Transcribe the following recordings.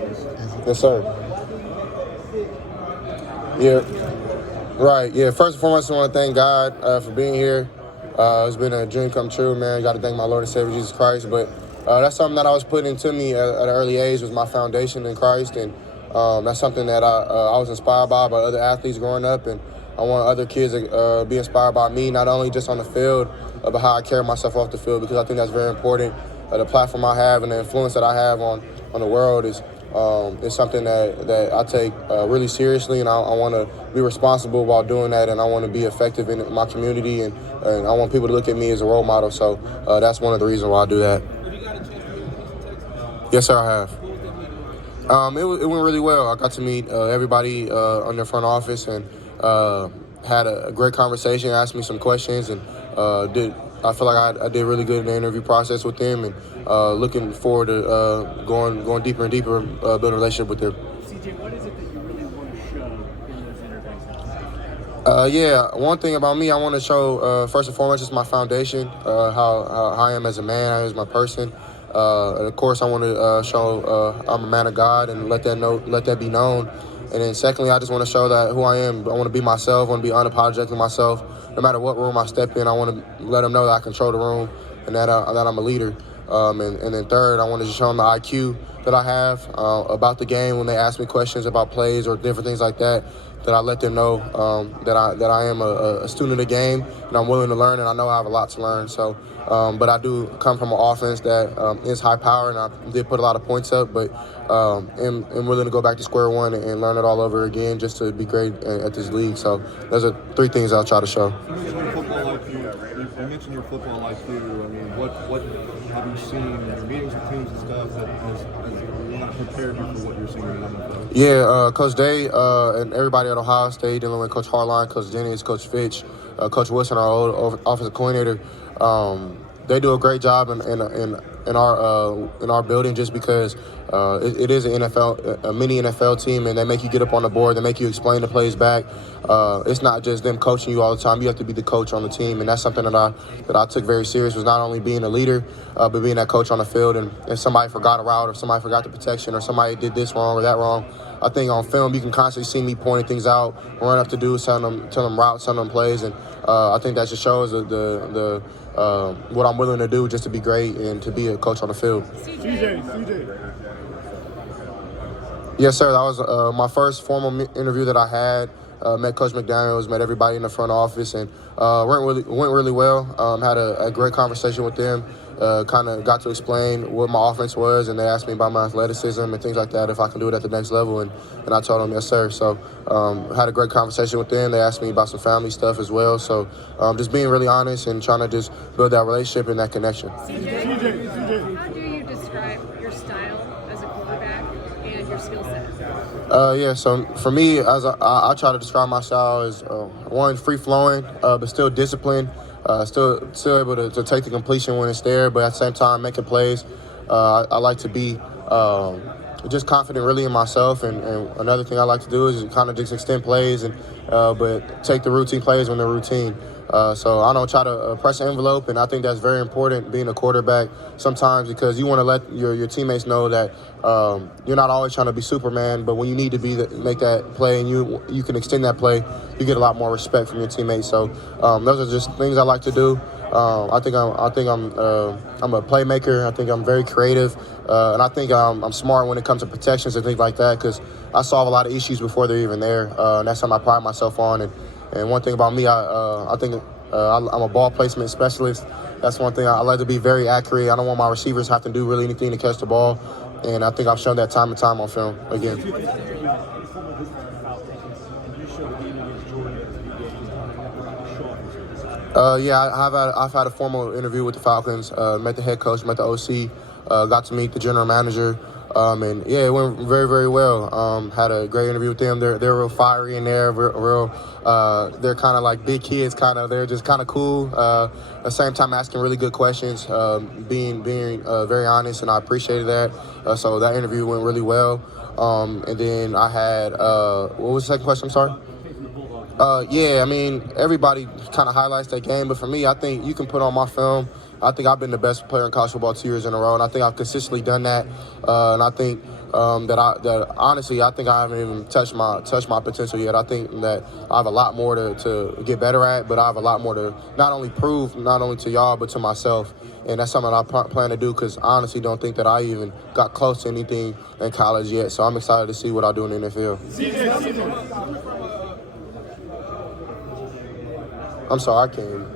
this. Yes, sir. Yeah. Right. Yeah. First and foremost, I want to thank God for being here. It's been a dream come true, man. Got to thank my Lord and Savior Jesus Christ. But that's something that I was put into me at an early age, was my foundation in Christ, and that's something that I was inspired by other athletes growing up, and I want other kids to be inspired by me, not only just on the field, but how I carry myself off the field, because I think that's very important. The platform I have and the influence that I have on the world is something that I take really seriously, and I want to be responsible while doing that, and I want to be effective in my community, and I want people to look at me as a role model. So that's one of the reasons why I do that. Yes, sir, I have. It went really well. I got to meet everybody on the front office, and had a great conversation, asked me some questions, and I feel like I did really good in the interview process with them, and looking forward to going deeper and deeper, building a relationship with them. CJ, what is it that you really want to show in those interviews? Yeah, one thing about me, I want to show, first and foremost, just my foundation, how I am as a man, how I am as my person. And of course, I want to show I'm a man of God, and let that be known. And then secondly, I just want to show that who I am. I want to be myself. I want to be unapologetic myself. No matter what room I step in, I want to let them know that I control the room and that I'm a leader. And then third, I want to just show them the IQ that I have about the game when they ask me questions about plays or different things like that. That I let them know that I am a student of the game, and I'm willing to learn, and I know I have a lot to learn. So, but I do come from an offense that is high power, and I did put a lot of points up, but am willing to go back to square one and learn it all over again just to be great at this league. So those are three things I'll try to show. You mentioned your football IQ. I mean, what have you seen in your meetings with teams and stuff that has prepared you for what you're seeing in the NFL? Yeah, Coach Day and everybody at Ohio State, dealing with Coach Harline, Coach Jennings, Coach Fitch, Coach Wilson, our old offensive coordinator. They do a great job in our building, just because it is a mini NFL team, and they make you get up on the board. They make you explain the plays back. It's not just them coaching you all the time. You have to be the coach on the team, and that's something that I took very serious. Was not only being a leader, but being that coach on the field. And if somebody forgot a route, or somebody forgot the protection, or somebody did this wrong or that wrong, I think on film you can constantly see me pointing things out, run up to do, telling them routes, telling them plays, and I think that just shows the what I'm willing to do just to be great and to be a coach on the field. CJ. Yes, sir. That was my first formal interview that I had. Met Coach McDaniels, met everybody in the front office, and went really well. Had a great conversation with them. Kind of got to explain what my offense was, and they asked me about my athleticism and things like that, if I can do it at the next level, and I told them yes, sir. So had a great conversation with them. They asked me about some family stuff as well. So just being really honest and trying to just build that relationship and that connection. CJ, how do you describe your style as a quarterback and your skill set? Yeah, so for me, I try to describe my style as one, free-flowing, but still disciplined. Still able to take the completion when it's there, but at the same time making plays. I like to be just confident really in myself, and another thing I like to do is kind of just extend plays, and but take the routine plays when they're routine. So I don't try to press the envelope, and I think that's very important being a quarterback sometimes, because you want to let your teammates know that you're not always trying to be Superman, but when you need to make that play and you can extend that play, you get a lot more respect from your teammates. So those are just things I like to do. I think I'm a playmaker. I think I'm very creative, and I think I'm smart when it comes to protections and things like that, because I solve a lot of issues before they're even there. And that's something I pride myself on. And one thing about me, I think I'm a ball placement specialist. That's one thing. I like to be very accurate. I don't want my receivers to have to do really anything to catch the ball. And I think I've shown that time and time on film again. Yeah, I've had a formal interview with the Falcons. Met the head coach, met the OC, got to meet the general manager. And yeah, it went very, very well. Had a great interview with them. They're real fiery in there, real they're kind of like big kids, they're just kind of cool. At the same time, asking really good questions, being very honest, and I appreciated that. So that interview went really well. And then I had, what was the second question? I'm sorry. Yeah, I mean, everybody kind of highlights that game, but for me, I think you can put on my film. I think I've been the best player in college football 2 years in a row, and I think I've consistently done that. And I think that honestly I think I haven't even touched my potential yet. I think that I have a lot more to get better at, but I have a lot more to not only prove, not only to y'all, but to myself. And that's something I plan to do because I honestly don't think that I even got close to anything in college yet. So I'm excited to see what I do in the NFL. I'm sorry, I can't hear you.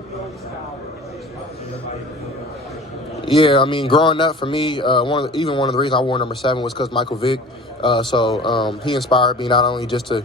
Yeah, I mean, growing up for me, one of the reasons I wore number 7 was because Michael Vick. So he inspired me not only just to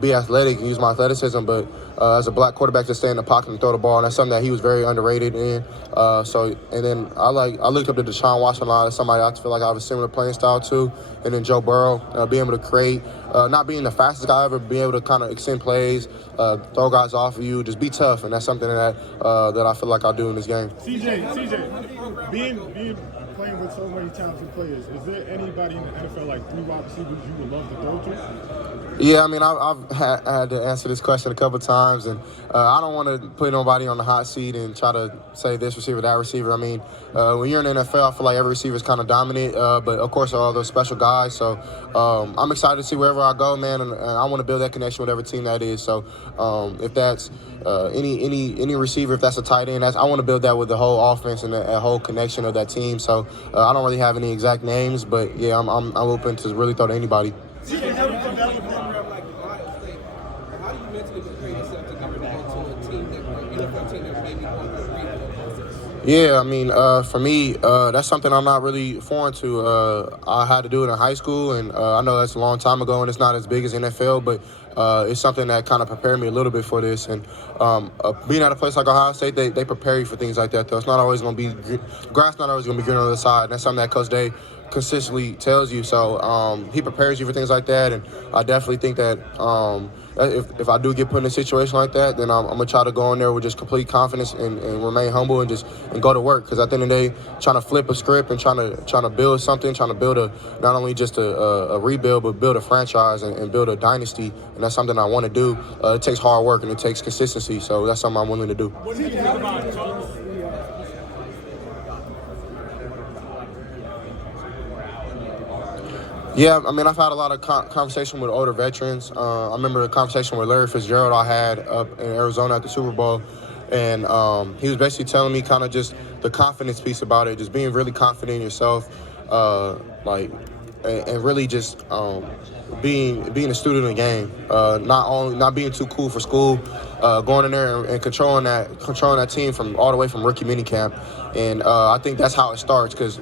be athletic and use my athleticism, but as a black quarterback to stay in the pocket and throw the ball. And that's something that he was very underrated in. And then I looked up to Deshaun Watson a lot as somebody I feel like I have a similar playing style to. And then Joe Burrow, being able to create, not being the fastest guy ever, being able to kind of extend plays, throw guys off of you, just be tough. And that's something that I feel like I'll do in this game. CJ, being playing with so many talented players, is there anybody in the NFL like 3 wide receivers you would love to throw to? Yeah, I mean, I've had to answer this question a couple times, and I don't want to put nobody on the hot seat and try to say this receiver, that receiver. I mean, when you're in the NFL, I feel like every receiver is kind of dominant, but of course, all those special guys. So I'm excited to see wherever I go, man, and I want to build that connection with every team that is. So if that's any receiver, if that's a tight end, I want to build that with the whole offense and the whole connection of that team. So I don't really have any exact names, but yeah, I'm open to really throw to anybody. Yeah, I mean, for me, that's something I'm not really foreign to. I had to do it in high school, and I know that's a long time ago, and it's not as big as NFL, but it's something that kind of prepared me a little bit for this. And being at a place like Ohio State, they prepare you for things like that, though. It's not always going to be grass, not always going to be green on the other side. And that's something that Coach Day consistently tells you. So he prepares you for things like that, and I definitely think that if I do get put in a situation like that, then I'm gonna try to go in there with just complete confidence and remain humble and go to work. Because at the end of the day, trying to flip a script and trying to build something, trying to build not only just a rebuild, but build a franchise and build a dynasty. And that's something I want to do. It takes hard work and it takes consistency. So that's something I'm willing to do. What do you think about Colts? Yeah, I mean, I've had a lot of conversation with older veterans. I remember the conversation with Larry Fitzgerald I had up in Arizona at the Super Bowl, and he was basically telling me kind of just the confidence piece about it, just being really confident in yourself, and really just being a student of the game, not being too cool for school, going in there and controlling that team from all the way from rookie minicamp. And I think that's how it starts, because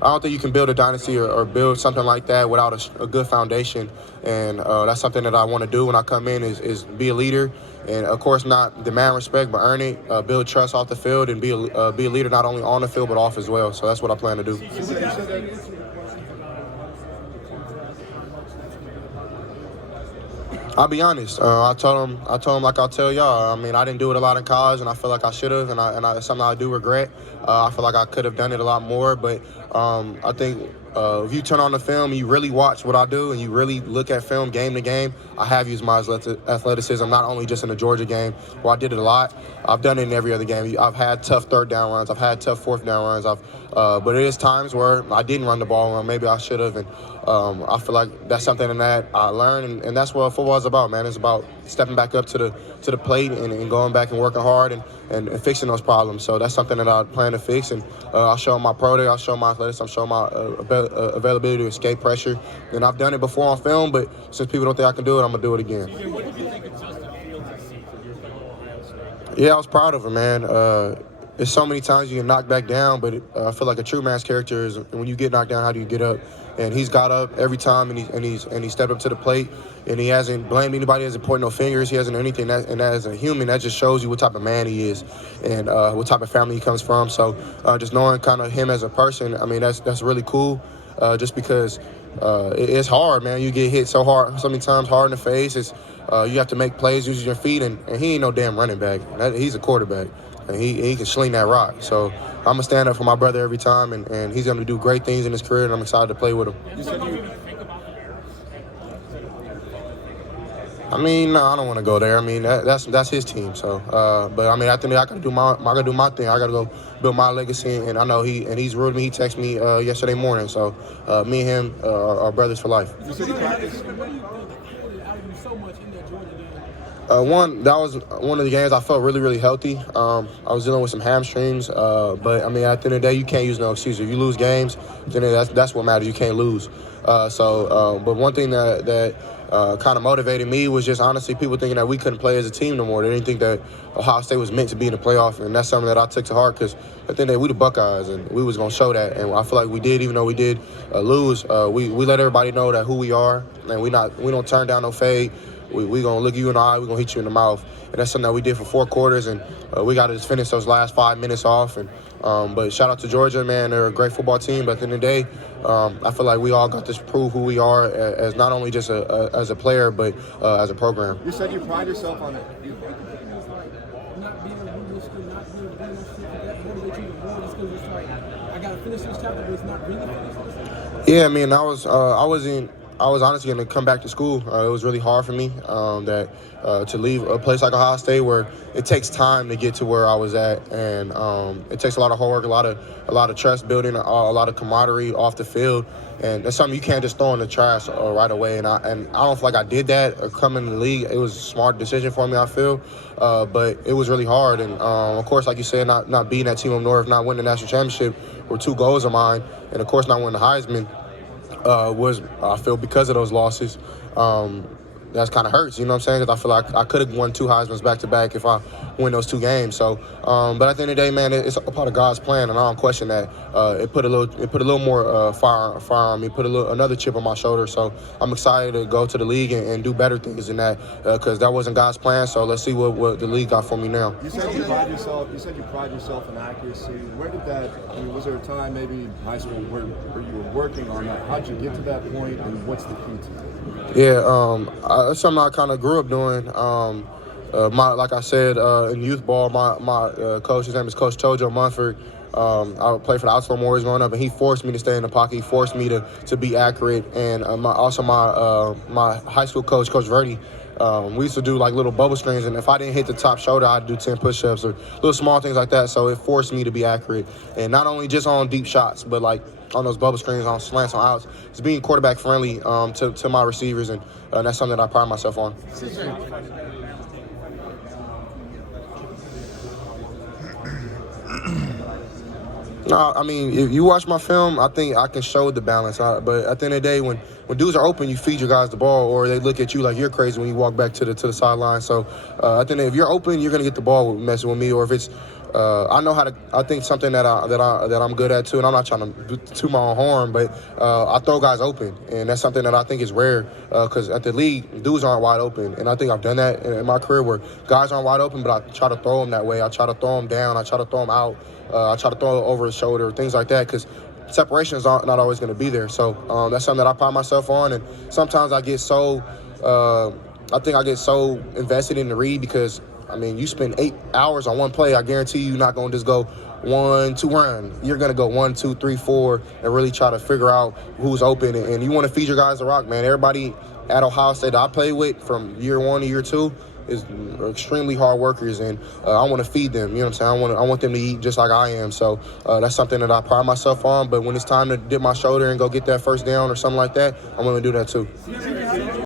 I don't think you can build a dynasty or build something like that without a good foundation. And that's something that I want to do when I come in is be a leader. And, of course, not demand respect, but earn it, build trust off the field, and be a leader not only on the field but off as well. So that's what I plan to do. I'll be honest. I told him like I'll tell y'all. I mean, I didn't do it a lot in college, and I feel like I should have, and it's something I do regret. I feel like I could have done it a lot more, but I think if you turn on the film and you really watch what I do and you really look at film game to game, I have used my athleticism, not only just in the Georgia game, where I did it a lot. I've done it in every other game. I've had tough third down runs. I've had tough fourth down runs. But it is times where I didn't run the ball, or maybe I should have. And I feel like that's something that I learned, and that's what football is about, man. It's about stepping back up to the plate and going back and working hard and fixing those problems. So that's something that I plan to fix, and I'll show my pro day, I'll show my athletics, I'll show my availability to escape pressure. And I've done it before on film, but since people don't think I can do it, I'm going to do it again. What did you think of Justin Fields this season, your fellow Ohio State? Yeah, I was proud of him, man. There's so many times you get knocked back down, but I feel like a true man's character is when you get knocked down, how do you get up? And he's got up every time, and he stepped up to the plate, and he hasn't blamed anybody, hasn't pointed no fingers, he hasn't anything. And as a human, that just shows you what type of man he is and what type of family he comes from. So just knowing kind of him as a person, I mean, that's really cool. Just because it's hard, man. You get hit so many times hard in the face. You have to make plays using your feet, and he ain't no damn running back. He's a quarterback. And he can sling that rock. So I'm going to stand up for my brother every time, and he's going to do great things in his career, and I'm excited to play with him. I mean, no, I don't want to go there. I mean, that's his team. So, but I mean, I think I gotta do my thing. I gotta go build my legacy, and I know he's rooting me. He texted me yesterday morning. So, me and him are brothers for life. That was one of the games I felt really, really healthy. I was dealing with some hamstrings, but I mean, at the end of the day, you can't use no excuse. If you lose games, then that's what matters. You can't lose. But one thing that kind of motivated me was just honestly people thinking that we couldn't play as a team no more. They didn't think that Ohio State was meant to be in the playoff, and that's something that I took to heart because I think that we the Buckeyes, and we was going to show that. And I feel like we did, even though we did lose. We let everybody know that who we are, and we don't turn down no fade. We going to look you in the eye, we going to hit you in the mouth. And that's something that we did for 4 quarters, and we got to just finish those last 5 minutes off. And but shout out to Georgia, man. They're a great football team. But at the end of the day, I feel like we all got to prove who we are as not only just as a player, but as a program. You said you pride yourself on it. Not being realistic, not being that motivate you more just because it's like, I got to finish this chapter, but it's not really finished. Yeah, I mean, I was honestly going to come back to school. It was really hard for me to leave a place like Ohio State where it takes time to get to where I was at, and it takes a lot of hard work, a lot of trust building, a lot of camaraderie off the field, and that's something you can't just throw in the trash right away. And I don't feel like I did that coming in the league. It was a smart decision for me, I feel, but it was really hard. And of course, like you said, not beating that team up north, not winning the national championship were 2 goals of mine, and of course, not winning the Heisman. Was I feel because of those losses, that's kind of hurts, you know what I'm saying? Because I feel like I could have won 2 Heismans back-to-back if I win those 2 games. So, but at the end of the day, man, it's a part of God's plan, and I don't question that. It put a little more fire on me, put another chip on my shoulder. So I'm excited to go to the league and do better things than that, because that wasn't God's plan. So let's see what the league got for me now. You said you pride yourself in accuracy. Where did that? I mean, was there a time maybe in high school where you were working on that? How'd you get to that point, and what's the key to it? Yeah, that's something I kind of grew up doing. Like I said, in youth ball, my coach, his name is Coach Tojo Munford. I played for the Outlaw Warriors growing up, and he forced me to stay in the pocket. He forced me to be accurate. And my high school coach, Coach Verdi, we used to do like little bubble screens, and if I didn't hit the top shoulder, I'd do 10 push-ups or little small things like that. So it forced me to be accurate, and not only just on deep shots, but like on those bubble screens, on slants, on outs. It's being quarterback friendly to my receivers, and that's something that I pride myself on. No, I mean, if you watch my film, I think I can show the balance. But at the end of the day, when dudes are open, you feed your guys the ball, or they look at you like you're crazy when you walk back to the sideline. So I think if you're open, you're gonna get the ball messing with me. Or if it's, I know how to. I think something that I'm good at too, and I'm not trying to toot my own horn, but I throw guys open, and that's something that I think is rare because at the league, dudes aren't wide open, and I think I've done that in my career where guys aren't wide open, but I try to throw them that way. I try to throw them down. I try to throw them out. I try to throw it over his shoulder, things like that, because separation is not always going to be there. So that's something that I pride myself on. And sometimes I get so, I get so invested in the read because, I mean, you spend 8 hours on one play. I guarantee you're not going to just go 1, 2 run. You're going to go 1, 2, 3, 4 and really try to figure out who's open. And you want to feed your guys the rock, man. Everybody at Ohio State that I played with from year 1 to year 2 is extremely hard workers, and I want to feed them. You know what I'm saying? I want them to eat just like I am. So that's something that I pride myself on. But when it's time to dip my shoulder and go get that first down or something like that, I'm going to do that too.